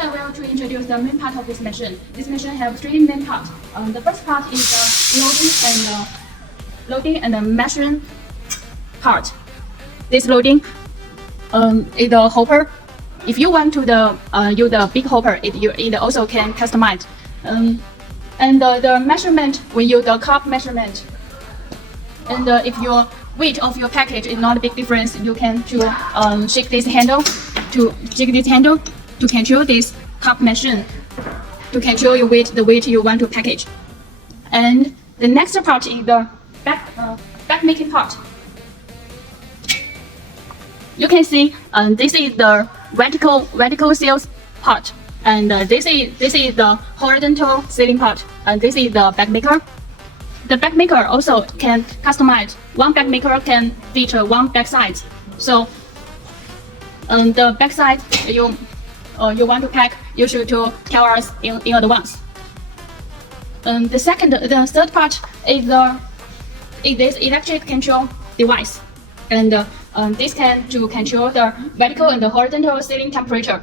I will to introduce the main part of this machine. This machine has three main parts. The first part is the loading and the measuring part. This loading is the hopper. If you want to use the big hopper, it also can customize. And the measurement, we use the cup measurement. And if your weight of your package is not a big difference, you can shake this handle to control this cup machine, to control your weight, the weight you want to package. And the next part is the back making part. You can see this is the vertical seals part, and this is the horizontal sealing part, and this is the back maker. The back maker also can customize. One back maker can feature one back side. So the back side you want to pack, you should tell us in advance. The third part is this electric control device, and this can control the vertical and the horizontal sealing temperature.